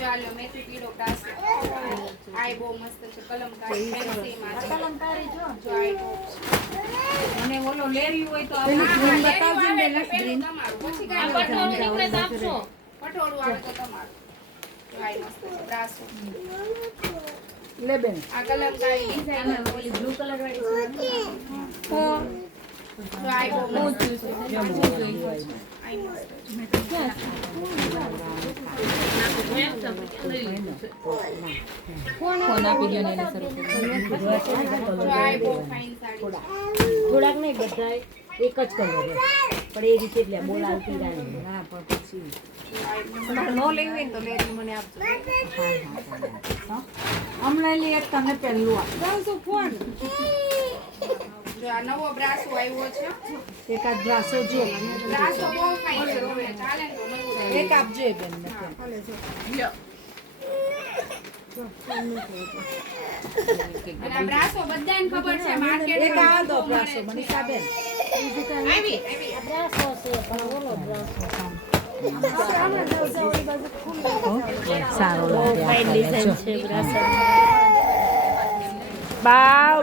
ચાલો મેથી પીળો બ્રાસો આય બહુ મસ્ત છે કલમકારી ફેન્સી માં છે કલમકારી જો આય બહુ મને ઓલો લેરી હોય તો ગ્રીન બતાવજો ને ગ્રીન પછી કાઈ પટોળું નીકળે તો આપજો પટોળું આવે તો તમારું આય મસ્ત છે બ્રાસો લે બેન આ કલમકારી ડિઝાઇન ઓલી બ્લુ કલર વાળી છે આય બહુ મસ્ત છે આય ફોન આપી દો ને સર આય બહુ ફાઇન સાડી થોડાક નહીં બધા એક જ કલર પણ એ રીતે એટલે બોલાવતી રાણી હા પણ પછી નો લેવી તો લેરી મને આપજો હમણાં લે એક તને પહેલું આપજો ફોન જો આ નવો બ્રાસો આવ્યો છે એકાદ બ્રાસો જો બ્રાસો બહુ ફાઇન છે તમે ચાલે ને તો નવું એક આપજો એ બેન લ્યો અને આ બ્રાસો બધાને ખબર છે માર્કેટ એક આ દો બ્રાસો મનીષા બેન આવી બ્રાસો છે પણ ઓલો બ્રાસો સારો ફાઇન ડિઝાઇન છે બ્રાસો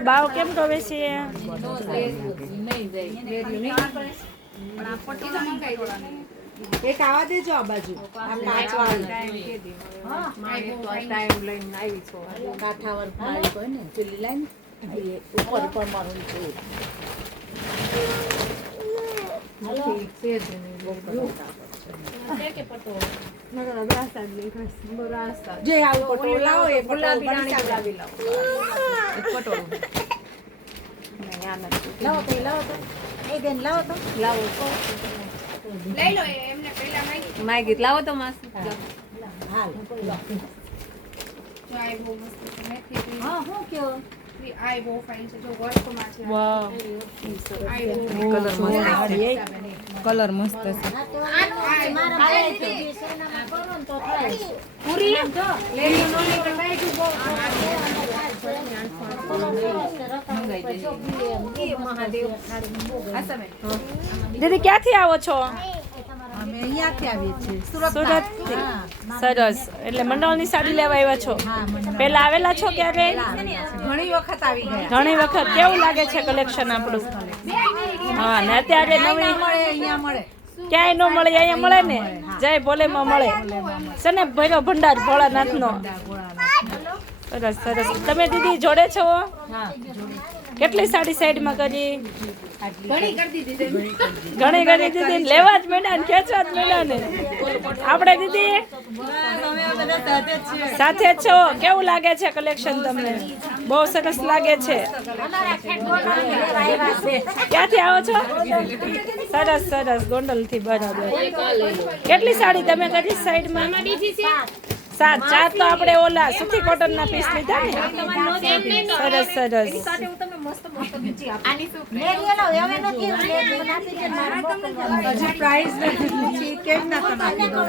બાવ કેમ કહે છે નહીં જાય લેરી નહીં પણ આ પટ્ટી તો મંગાઈ દેવાની એક આવા દેજો આ બાજુ આ પાંચ વાળી ટાઈમ કે દે હા મારે તો ટાઈમ લઈને આવી છો કાઠાવર મારી કોઈ ને પેલી લાઈન ઉપર ઉપર મારું છે ઠીક છે કે પટો નગર બ્રાસા જ લેખાસ બ્રાસા જે આવું પટોળું લાવો એ ગુલાબી પટોળું રાણી બની ગુલાબી લાવો એક પટોળું નહીં આ નથી લાવો તો એ બેન લાવો તો લાવો લઈ લો એમને પહેલા માંગી માય ગીત લાવો તો માસ હાલ જો આય બહુ મસ્ત છે મેથી પીળી હા હું કયો આય બહુ ફાઇન છે જો વર્કમાં છે વાહ આય બહુ કલર કલર મસ્ત છે મારા ભાઈ છે સોનામાં કરો ને તો થાય પૂરી લેલી નો લે કે ભાઈ તું બહુ દીદી ક્યાંથી આવો છો? અમે અહીંયાથી આવીએ છીએ સુરત સુરતથી. સરસ. એટલે મંડળની સાડી લેવા આવ્યા છો? પહેલા આવેલા છો ક્યારે? ઘણી વખત આવી ગયા ઘણી વખત. કેવું લાગે છે કલેક્શન આપણું? હા ને અત્યારે નવી મળે અહીંયા મળે ક્યાંય ન મળે અહીંયા મળે ને. જય ભોલેમાં મળે છે ને ભૈરવ ભંડાર ભોળાનાથનો. સરસ સરસ. તમે દીદી જોડે છો? કેટલી સાડી સાઈડમાં કરી? ઘણી કરી દીધી ઘણી ઘણી દીદી લેવા જ મેળા ને ખેંચવા જ મેળા ને. આપણે દીદી સાથે જ છો. કેવું લાગે છે કલેક્શન તમને? બહુ સરસ લાગે છે. ક્યાંથી આવો છો? સરસ સરસ. ગોંડલ થી. બરાબર. કેટલી સાડી તમે કરી સાઈડમાં? 7. 4 તો આપણે ઓલા સુતી કોટન ના પીસ લીધા ને. સરસ સરસ. હજી પ્રાઇસ નથી પૂછી કેમ ના તમે આપી દો